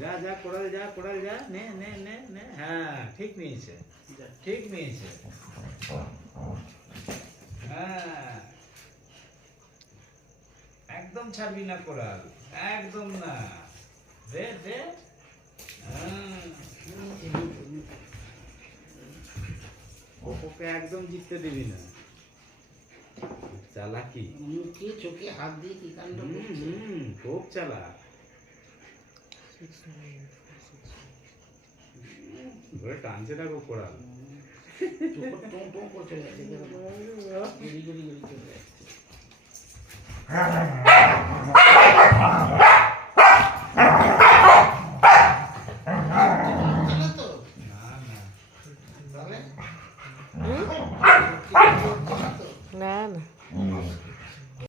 যা যা কোড়াল যা কোড়াল যা, নে নে নে নে, হ্যাঁ ঠিক নিয়েছে, ঠিক নিয়েছে, হ্যাঁ একদম ছাড়বি না কোড়াল, একদম না, দে দে, হ্যাঁ। ওকে একদম জিততে দিবি না, চালাকি, মুখে চোখে হাত দিয়ে কি কাণ্ড করছে। খুব চালাক, ধরে টানছে না গো কোড়াল, চোখ টোঁ টোঁ করে চলে যাচ্ছে, গড়ি গড়ি গড়ি চলে যাচ্ছে।